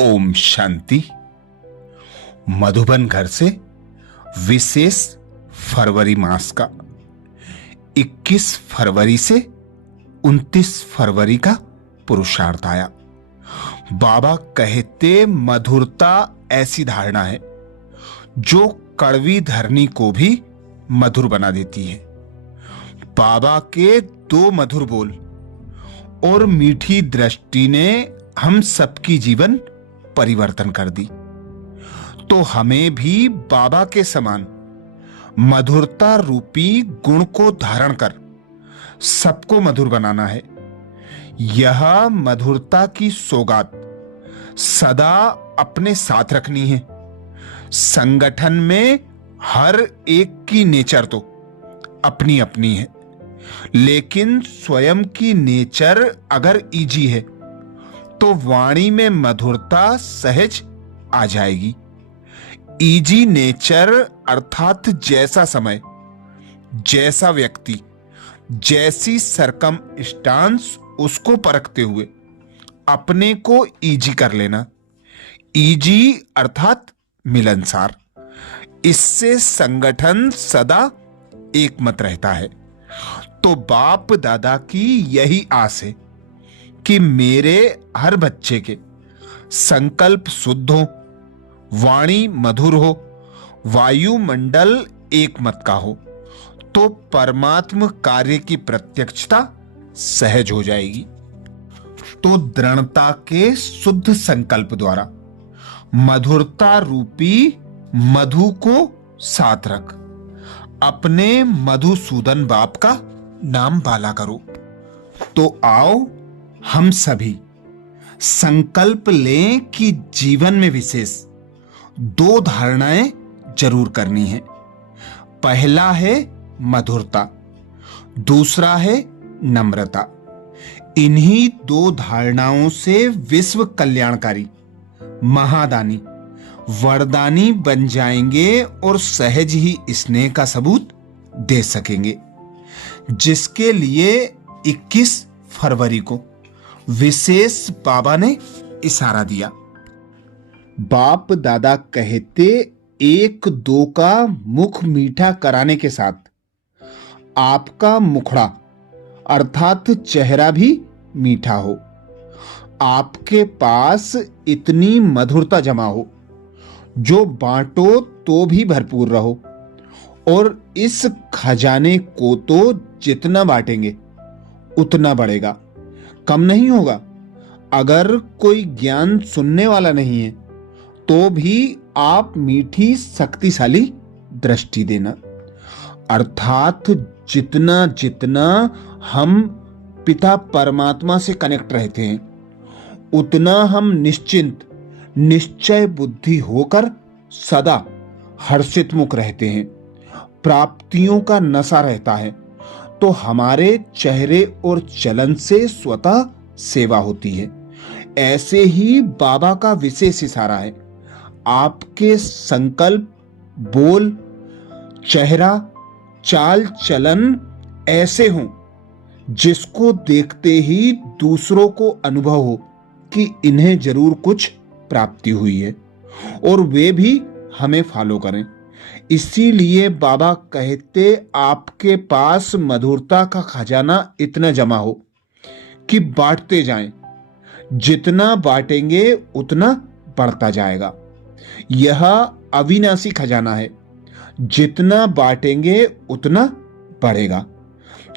ओम शांति। मधुबन घर से विशेष फरवरी मास का 21 फरवरी से 29 फरवरी का पुरुषार्थ आया। बाबा कहते मधुरता ऐसी धारणा है जो कड़वी धरनी को भी मधुर बना देती है। बाबा के दो मधुर बोल और मीठी दृष्टि ने हम सबकी जीवन परिवर्तन कर दी। तो हमें भी बाबा के समान मधुरता रूपी गुण को धारण कर सबको मधुर बनाना है। यह मधुरता की सौगात सदा अपने साथ रखनी है। संगठन में हर एक की नेचर तो अपनी अपनी है, लेकिन स्वयं की नेचर अगर ईजी है तो वाणी में मधुरता सहज आ जाएगी। ईजी नेचर अर्थात जैसा समय, जैसा व्यक्ति, जैसी सरकमस्टांस उसको परखते हुए अपने को ईजी कर लेना। ईजी अर्थात मिलनसार। इससे संगठन सदा एकमत रहता है। तो बाप दादा की यही आस है कि मेरे हर बच्चे के संकल्प शुद्ध हो, वाणी मधुर हो, वायुमंडल एकमत का हो, तो परमात्म कार्य की प्रत्यक्षता सहज हो जाएगी। तो दृढ़ता के शुद्ध संकल्प द्वारा मधुरता रूपी मधु को साथ रख अपने मधुसूदन बाप का नाम बाला करो। तो आओ हम सभी संकल्प लें कि जीवन में विशेष दो धारणाएं जरूर करनी है। पहला है मधुरता, दूसरा है नम्रता। इन्हीं दो धारणाओं से विश्व कल्याणकारी, महादानी, वरदानी बन जाएंगे और सहज ही स्नेह का सबूत दे सकेंगे, जिसके लिए 21 फरवरी को विशेष बाबा ने इशारा दिया। बाप दादा कहते एक दो का मुख मीठा कराने के साथ आपका मुखड़ा अर्थात चेहरा भी मीठा हो, आपके पास इतनी मधुरता जमा हो जो बांटो तो भी भरपूर रहो, और इस खजाने को तो जितना बांटेंगे उतना बढ़ेगा, कम नहीं होगा। अगर कोई ज्ञान सुनने वाला नहीं है तो भी आप मीठी शक्तिशाली दृष्टि देना। अर्थात जितना जितना हम पिता परमात्मा से कनेक्ट रहते हैं उतना हम निश्चिंत, निश्चय बुद्धि होकर सदा हर्षित मुख रहते हैं। प्राप्तियों का नशा रहता है तो हमारे चेहरे और चलन से स्वतः सेवा होती है। ऐसे ही बाबा का विशेष इशारा है। आपके संकल्प, बोल, चेहरा, चाल चलन ऐसे हों जिसको देखते ही दूसरों को अनुभव हो कि इन्हें जरूर कुछ प्राप्ति हुई है और वे भी हमें फॉलो करें। इसीलिए बाबा कहते आपके पास मधुरता का खजाना इतना जमा हो कि बांटते जाएं, जितना बांटेंगे उतना बढ़ता जाएगा। यह अविनाशी खजाना है, जितना बांटेंगे उतना बढ़ेगा।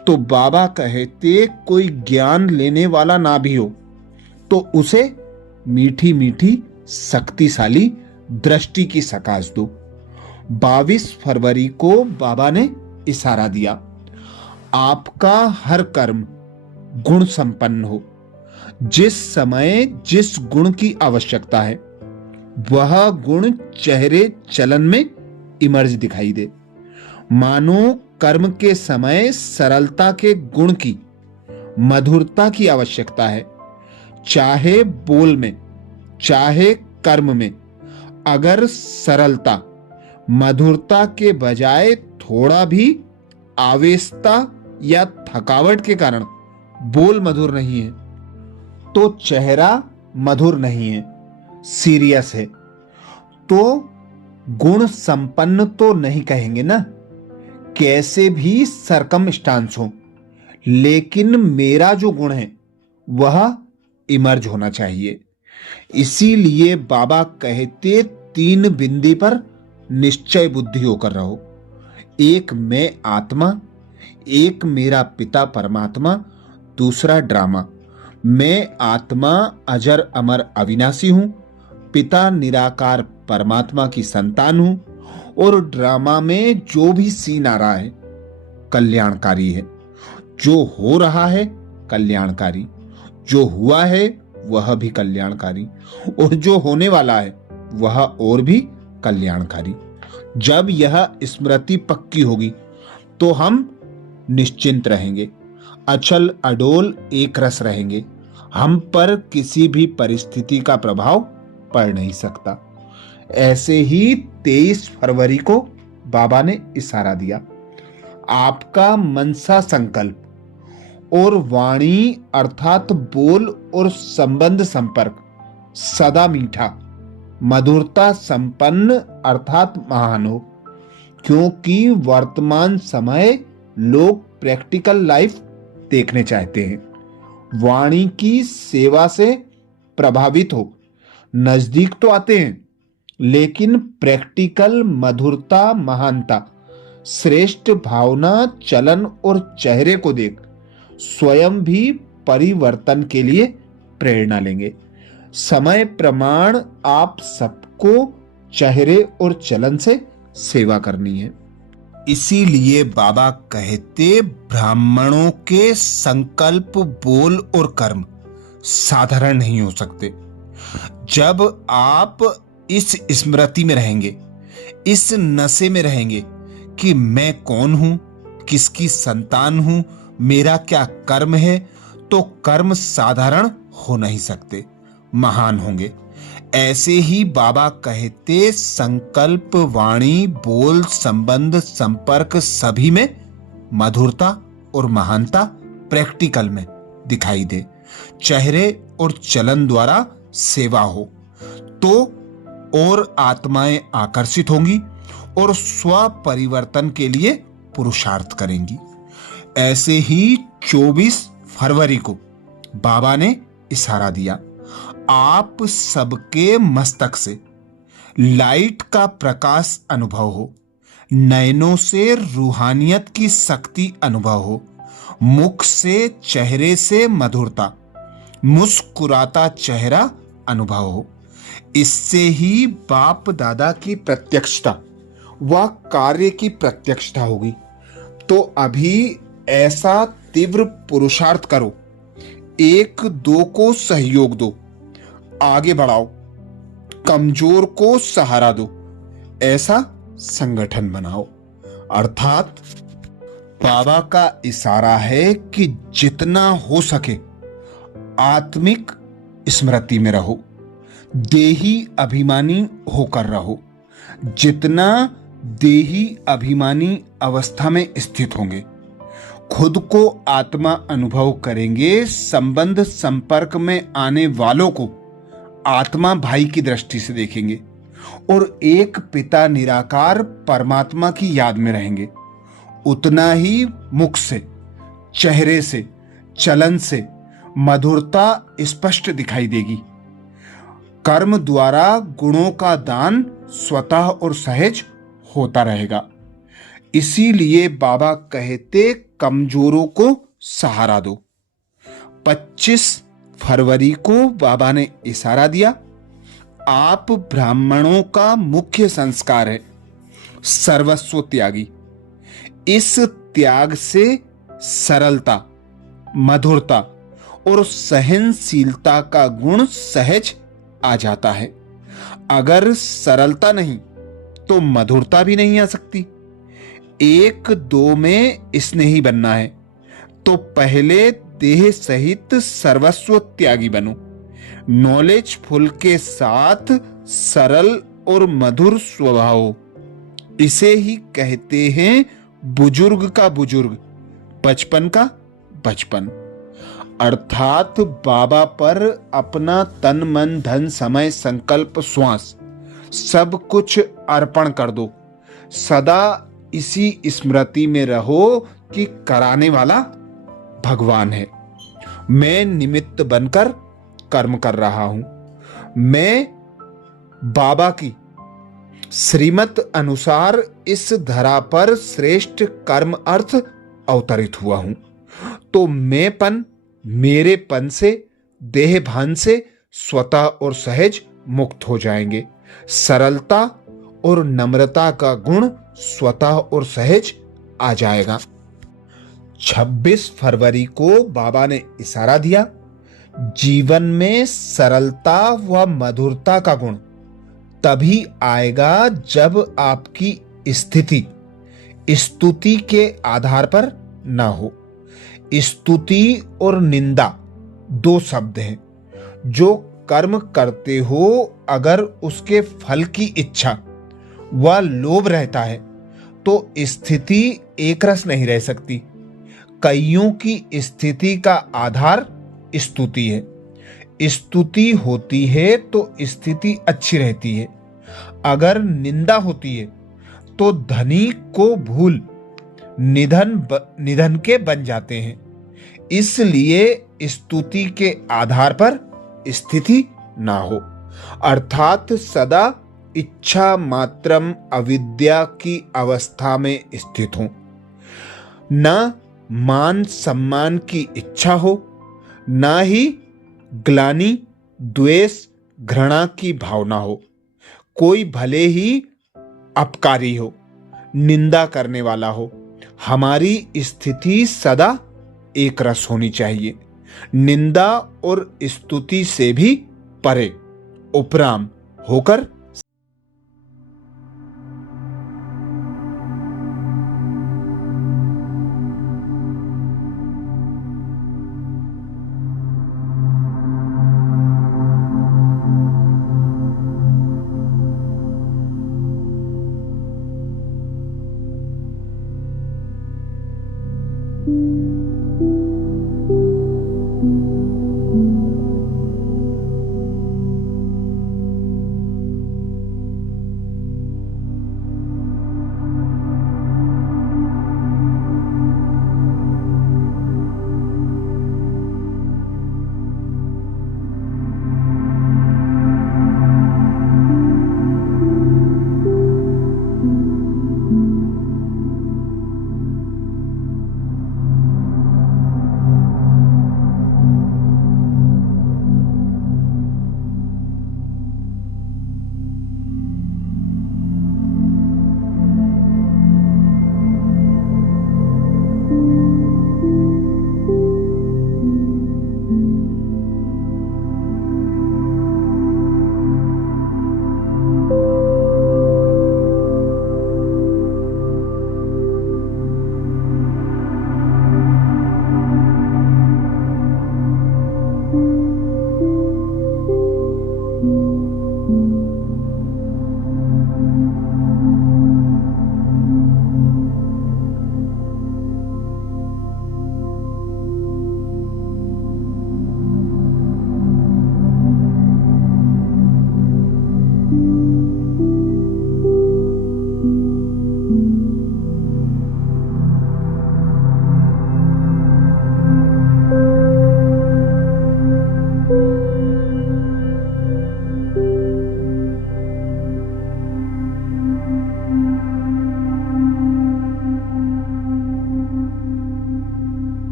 तो बाबा कहते कोई ज्ञान लेने वाला ना भी हो तो उसे मीठी मीठी शक्तिशाली दृष्टि की सकाश दो। 22 फरवरी को बाबा ने इशारा दिया, आपका हर कर्म गुण संपन्न हो। जिस समय जिस गुण की आवश्यकता है वह गुण चेहरे चलन में इमर्ज दिखाई दे। मानो कर्म के समय सरलता के गुण की, मधुरता की आवश्यकता है। चाहे बोल में, चाहे कर्म में अगर सरलता, मधुरता के बजाय थोड़ा भी आवेशता या थकावट के कारण बोल मधुर नहीं है तो चेहरा मधुर नहीं है, सीरियस है, तो गुण संपन्न तो नहीं कहेंगे ना, कैसे भी सरकमस्टांस हो, लेकिन मेरा जो गुण है वह इमर्ज होना चाहिए। इसीलिए बाबा कहते 3 बिंदी पर निश्चय बुद्धि होकर रहो। एक मैं आत्मा, एक मेरा पिता परमात्मा, दूसरा ड्रामा। मैं आत्मा अजर अमर अविनाशी हूं, पिता निराकार परमात्मा की संतान हूं, और ड्रामा में जो भी सीन आ रहा है कल्याणकारी है। जो हो रहा है कल्याणकारी, जो हुआ है वह भी कल्याणकारी, और जो होने वाला है वह और भी कल्याणकारी। जब यह स्मृति पक्की होगी तो हम निश्चिंत रहेंगे, अचल अडोल एक रस रहेंगे। हम पर किसी भी परिस्थिति का प्रभाव पड़ नहीं सकता। ऐसे ही 23 फरवरी को बाबा ने इशारा दिया। आपका मनसा संकल्प और वाणी अर्थात बोल और संबंध संपर्क सदा मीठा, मधुरता संपन्न अर्थात महान हो, क्योंकि वर्तमान समय लोग प्रैक्टिकल लाइफ देखने चाहते हैं। वाणी की सेवा से प्रभावित हो, नजदीक तो आते हैं, लेकिन प्रैक्टिकल मधुरता, महानता, श्रेष्ठ भावना, चलन और चेहरे को देख स्वयं भी परिवर्तन के लिए प्रेरणा लेंगे। समय प्रमाण आप सबको चेहरे और चलन से सेवा करनी है। इसीलिए बाबा कहते ब्राह्मणों के संकल्प, बोल और कर्म साधारण नहीं हो सकते। जब आप इस स्मृति में रहेंगे, इस नशे में रहेंगे कि मैं कौन हूं, किसकी संतान हूं, मेरा क्या कर्म है, तो कर्म साधारण हो नहीं सकते, महान होंगे। ऐसे ही बाबा कहते संकल्प, वाणी, बोल, संबंध, संपर्क सभी में मधुरता और महानता प्रैक्टिकल में दिखाई दे, चेहरे और चलन द्वारा सेवा हो, तो और आत्माएं आकर्षित होंगी और स्व परिवर्तन के लिए पुरुषार्थ करेंगी। ऐसे ही 24 फरवरी को बाबा ने इशारा दिया। आप सबके मस्तक से लाइट का प्रकाश अनुभव हो, नयनों से रूहानियत की शक्ति अनुभव हो, मुख से, चेहरे से मधुरता, मुस्कुराता चेहरा अनुभव हो। इससे ही बाप दादा की प्रत्यक्षता व कार्य की प्रत्यक्षता होगी। तो अभी ऐसा तीव्र पुरुषार्थ करो, एक दो को सहयोग दो, आगे बढ़ाओ, कमजोर को सहारा दो, ऐसा संगठन बनाओ। अर्थात बाबा का इशारा है कि जितना हो सके आत्मिक स्मृति में रहो, देही अभिमानी होकर रहो। जितना देही अभिमानी अवस्था में स्थित होंगे, खुद को आत्मा अनुभव करेंगे, संबंध संपर्क में आने वालों को आत्मा भाई की दृष्टि से देखेंगे और एक पिता निराकार परमात्मा की याद में रहेंगे, उतना ही मुख से, चेहरे से, चलन से मधुरता स्पष्ट दिखाई देगी। कर्म द्वारा गुणों का दान स्वतः और सहज होता रहेगा। इसीलिए बाबा कहते कमजोरों को सहारा दो। 25 फरवरी को बाबा ने इशारा दिया, आप ब्राह्मणों का मुख्य संस्कार है सर्वस्व त्यागी। इस त्याग से सरलता, मधुरता और सहनशीलता का गुण सहज आ जाता है। अगर सरलता नहीं तो मधुरता भी नहीं आ सकती। एक दो में स्नेही बनना है तो पहले देह सहित सर्वस्व त्यागी बनो। नॉलेज फुल के साथ सरल और मधुर स्वभाव, इसे ही कहते हैं बुजुर्ग का बुजुर्ग, बचपन का बचपन। अर्थात बाबा पर अपना तन मन धन समय संकल्प श्वास सब कुछ अर्पण कर दो। सदा इसी स्मृति में रहो कि कराने वाला भगवान है। मैं निमित्त बनकर कर्म कर रहा हूं। मैं बाबा की श्रीमत अनुसार इस धरा पर श्रेष्ठ कर्म अर्थ अवतरित हुआ हूं। तो मैंपन मेरेपन से देह भान से स्वतः और सहज मुक्त हो जाएंगे। सरलता और नम्रता का गुण स्वतः और सहज आ जाएगा। 26 फरवरी को बाबा ने इशारा दिया, जीवन में सरलता व मधुरता का गुण तभी आएगा जब आपकी स्थिति स्तुति के आधार पर न हो। स्तुति और निंदा दो शब्द हैं। जो कर्म करते हो अगर उसके फल की इच्छा व लोभ रहता है तो स्थिति एक रस नहीं रह सकती। कईयों की स्थिति का आधार स्तुति है। स्तुति होती है तो स्थिति अच्छी रहती है। अगर निंदा होती है तो धनी को भूल निधन के बन जाते हैं। इसलिए स्तुति के आधार पर स्थिति ना हो, अर्थात सदा इच्छा मात्रम अविद्या की अवस्था में स्थित हो। न मान सम्मान की इच्छा हो, ना ही ग्लानि द्वेष घृणा की भावना हो। कोई भले ही अपकारी हो, निंदा करने वाला हो, हमारी स्थिति सदा एक रस होनी चाहिए। निंदा और स्तुति से भी परे उपराम होकर